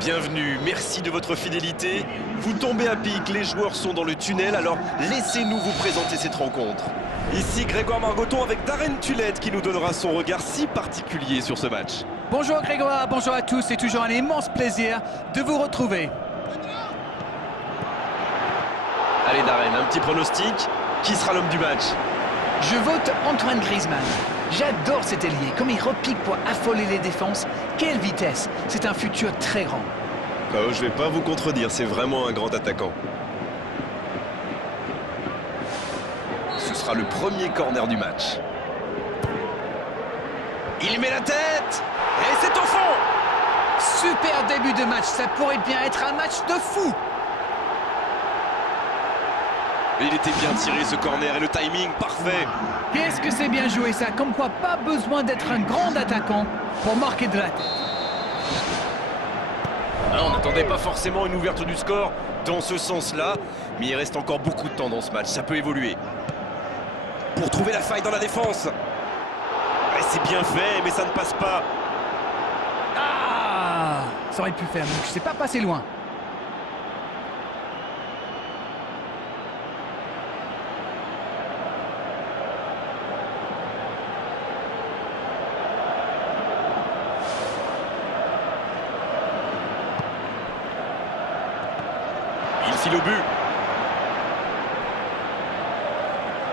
Bienvenue, merci de votre fidélité. Vous tombez à pic, les joueurs sont dans le tunnel, alors laissez-nous vous présenter cette rencontre. Ici Grégoire Margoton avec Darren Tulette qui nous donnera son regard si particulier sur ce match. Bonjour Grégoire, bonjour à tous, c'est toujours un immense plaisir de vous retrouver. Allez Darren, un petit pronostic, qui sera l'homme du match? Je vote Antoine Griezmann. J'adore cet ailier, comme il repique pour affoler les défenses. Quelle vitesse, c'est un futur très grand. Oh, je vais pas vous contredire, c'est vraiment un grand attaquant. Ce sera le premier corner du match. Il met la tête et c'est au fond. Super début de match, ça pourrait bien être un match de fou. Il était bien tiré ce corner et le timing parfait. Qu'est-ce que c'est bien joué ça, comme quoi pas besoin d'être un grand attaquant pour marquer de la tête. Alors, on n'attendait pas forcément une ouverture du score dans ce sens-là, mais il reste encore beaucoup de temps dans ce match, ça peut évoluer. Pour trouver la faille dans la défense. Ouais, c'est bien fait, mais ça ne passe pas. Ah, ça aurait pu faire, mais je sais pas passer loin. Il file au but.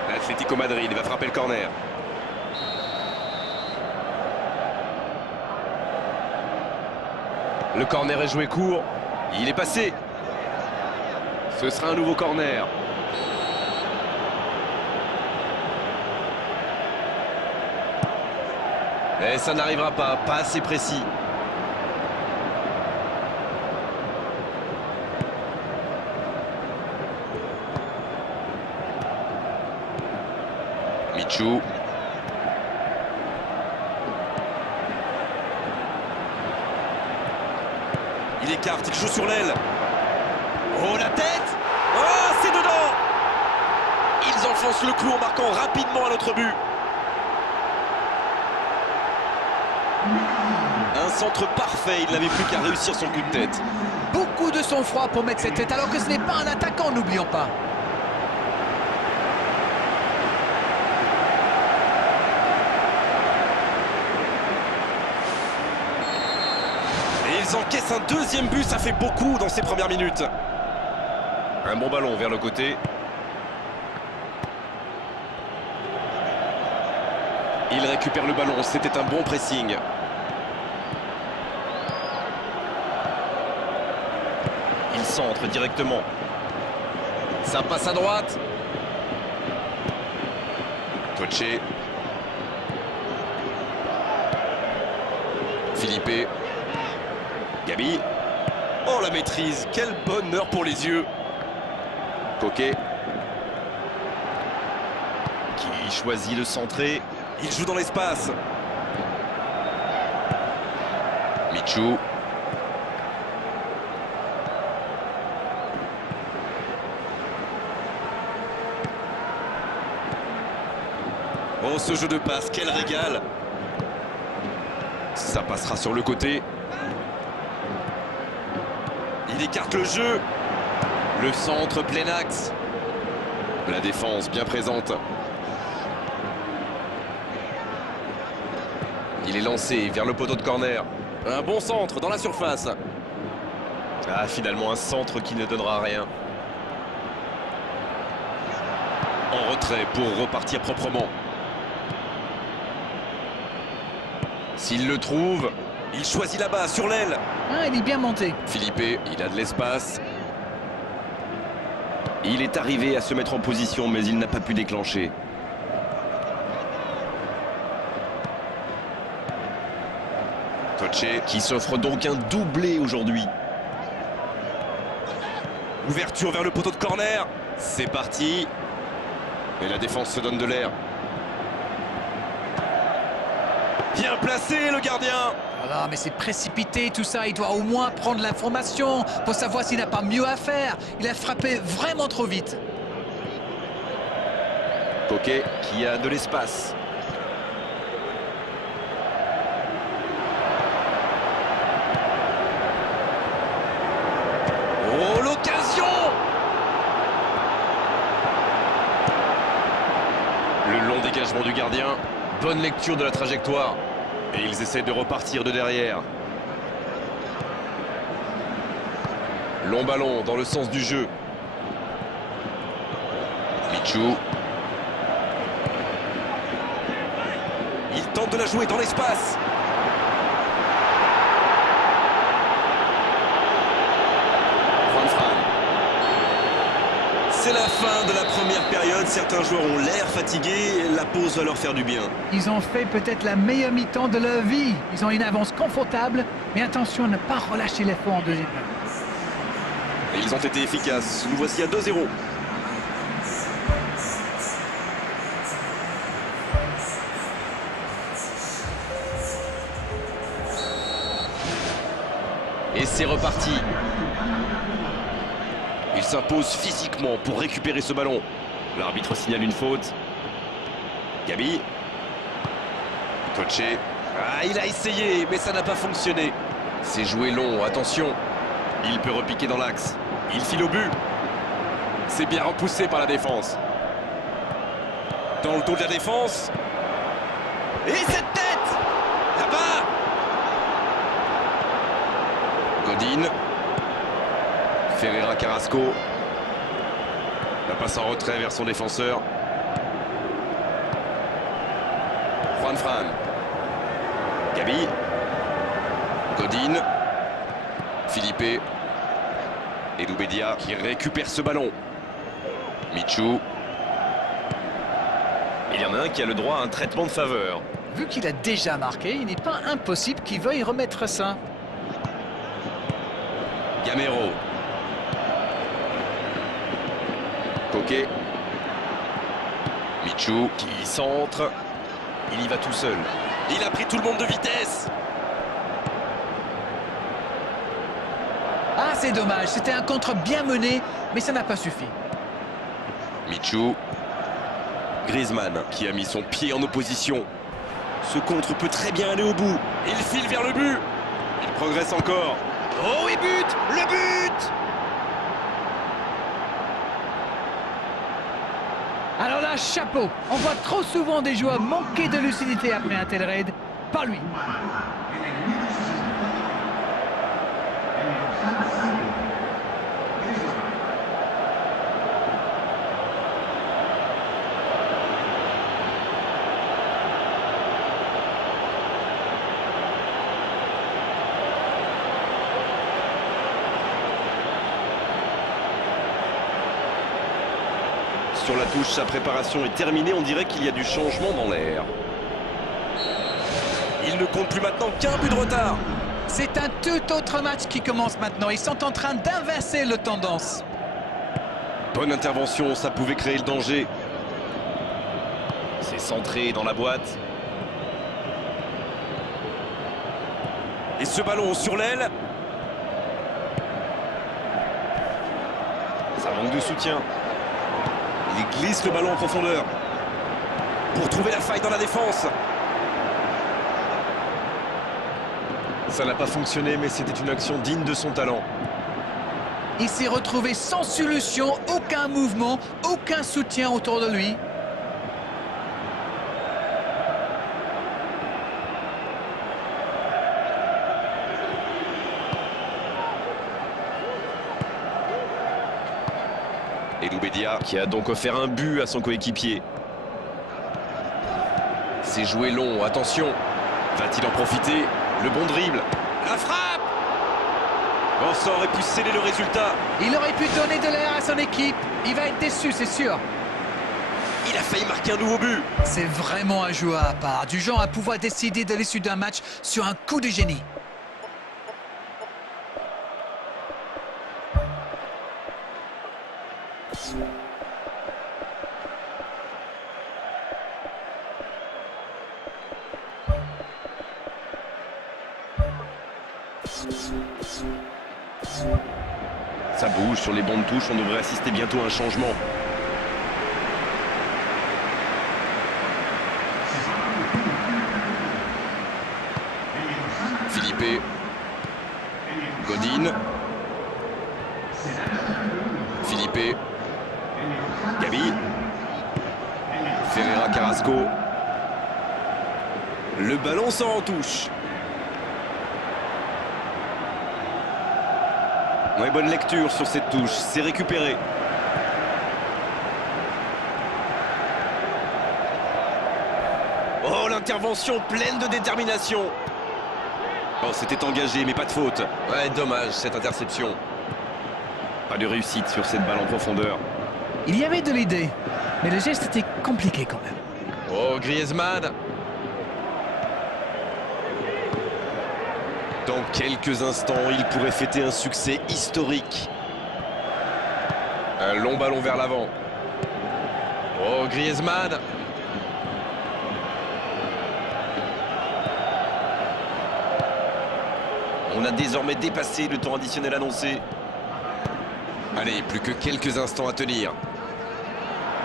L'Atlético Madrid va frapper le corner. Le corner est joué court. Il est passé. Ce sera un nouveau corner. Et ça n'arrivera pas assez précis. Michou. Il écarte, il joue sur l'aile. Oh, la tête! Oh, c'est dedans! Ils enfoncent le clou en marquant rapidement à notre but. Un centre parfait, il n'avait plus qu'à réussir son coup de tête. Beaucoup de sang-froid pour mettre cette tête, alors que ce n'est pas un attaquant, n'oublions pas. Ils encaissent un deuxième but, ça fait beaucoup dans ces premières minutes. Un bon ballon vers le côté. Il récupère le ballon, c'était un bon pressing. Il centre directement. Ça passe à droite. Toché. Philippe. Gabi. Oh, la maîtrise, quel bonheur pour les yeux. Coquet. Qui choisit de centrer. Il joue dans l'espace. Michou. Oh, ce jeu de passe, quel régal. Ça passera sur le côté. Il écarte le jeu. Le centre plein axe. La défense bien présente. Il est lancé vers le poteau de corner. Un bon centre dans la surface. Ah, finalement un centre qui ne donnera rien. En retrait pour repartir proprement. S'il le trouve, il choisit là-bas, sur l'aile. Ah, il est bien monté. Philippe, il a de l'espace. Il est arrivé à se mettre en position, mais il n'a pas pu déclencher. Toché, qui s'offre donc un doublé aujourd'hui. Ouverture vers le poteau de corner. C'est parti. Et la défense se donne de l'air. Bien placé le gardien. Ah, mais c'est précipité tout ça, il doit au moins prendre l'information pour savoir s'il n'a pas mieux à faire. Il a frappé vraiment trop vite. Coquet qui a de l'espace. Oh, l'occasion! Le long dégagement du gardien. Bonne lecture de la trajectoire. Et ils essaient de repartir de derrière. Long ballon dans le sens du jeu. Michou. Il tente de la jouer dans l'espace. C'est la fin de la première période. Certains joueurs ont l'air fatigués. La pause va leur faire du bien. Ils ont fait peut-être la meilleure mi-temps de leur vie. Ils ont une avance confortable, mais attention à ne pas relâcher l'effort en deuxième période. Et ils ont été efficaces. Nous voici à 2-0. Et c'est reparti. Il s'impose physiquement pour récupérer ce ballon. L'arbitre signale une faute. Gabi. Coaché. Ah, il a essayé, mais ça n'a pas fonctionné. C'est joué long, attention. Il peut repiquer dans l'axe. Il file au but. C'est bien repoussé par la défense. Dans le dos de la défense. Et cette tête! Là-bas! Godin. Ferreira Carrasco. La passe en retrait vers son défenseur. Juan Fran. Gabi. Godin. Philippe. Et Loubedia qui récupère ce ballon. Michou. Il y en a un qui a le droit à un traitement de faveur. Vu qu'il a déjà marqué, il n'est pas impossible qu'il veuille remettre ça. Gamero. Coquet. Michou qui centre. Il y va tout seul. Il a pris tout le monde de vitesse. Ah, c'est dommage, c'était un contre bien mené, mais ça n'a pas suffi. Michou. Griezmann qui a mis son pied en opposition. Ce contre peut très bien aller au bout. Il file vers le but. Il progresse encore. Oh, il bute! Le but! Alors là, chapeau. On voit trop souvent des joueurs manquer de lucidité après un tel raid. Pas lui. Sur la touche, sa préparation est terminée. On dirait qu'il y a du changement dans l'air. Il ne compte plus maintenant qu'un but de retard. C'est un tout autre match qui commence maintenant. Ils sont en train d'inverser le tendance. Bonne intervention, ça pouvait créer le danger. C'est centré dans la boîte. Et ce ballon sur l'aile. Ça manque de soutien. Il glisse le ballon en profondeur pour trouver la faille dans la défense. Ça n'a pas fonctionné, mais c'était une action digne de son talent. Il s'est retrouvé sans solution, aucun mouvement, aucun soutien autour de lui. Et Loubedia qui a donc offert un but à son coéquipier. C'est joué long, attention. Va-t-il en profiter? Le bon dribble. La frappe! Bon, ça aurait pu sceller le résultat. Il aurait pu donner de l'air à son équipe. Il va être déçu, c'est sûr. Il a failli marquer un nouveau but. C'est vraiment un joueur à part, du genre à pouvoir décider de l'issue d'un match sur un coup de génie. Ça bouge sur les bancs de touche, on devrait assister bientôt à un changement. Philippe. Godin. Philippe. Gabi. Ferreira Carrasco. Le ballon sort en touche. Ouais, bonne lecture sur cette touche, c'est récupéré. Oh, l'intervention pleine de détermination. Oh, c'était engagé, mais pas de faute. Ouais, dommage, cette interception. Pas de réussite sur cette balle en profondeur. Il y avait de l'idée, mais le geste était compliqué quand même. Oh, Griezmann. Dans quelques instants, il pourrait fêter un succès historique. Un long ballon vers l'avant. Oh, Griezmann. On a désormais dépassé le temps additionnel annoncé. Allez, plus que quelques instants à tenir.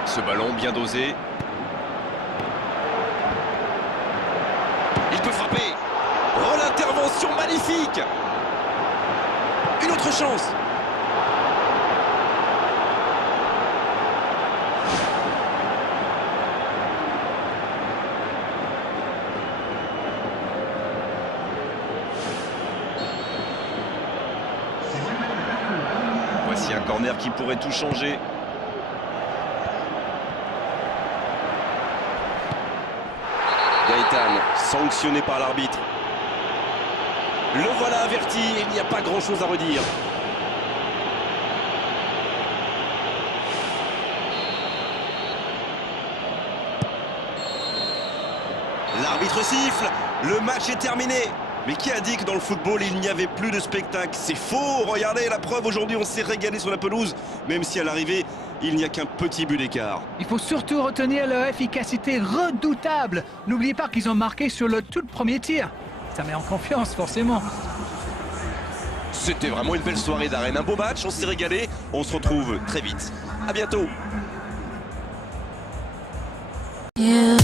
Ce ballon bien dosé. Il peut frapper. Oh, l'intervention magnifique! Une autre chance! Voici un corner qui pourrait tout changer. Gaëtan, sanctionné par l'arbitre. Le voilà averti, il n'y a pas grand-chose à redire. L'arbitre siffle, le match est terminé. Mais qui a dit que dans le football, il n'y avait plus de spectacle? C'est faux, regardez la preuve, aujourd'hui on s'est régalé sur la pelouse, même si à l'arrivée, il n'y a qu'un petit but d'écart. Il faut surtout retenir leur efficacité redoutable. N'oubliez pas qu'ils ont marqué sur le tout premier tir. Ça met en confiance, forcément. C'était vraiment une belle soirée d'arène, un beau match, on s'est régalé. On se retrouve très vite. À bientôt. Yeah.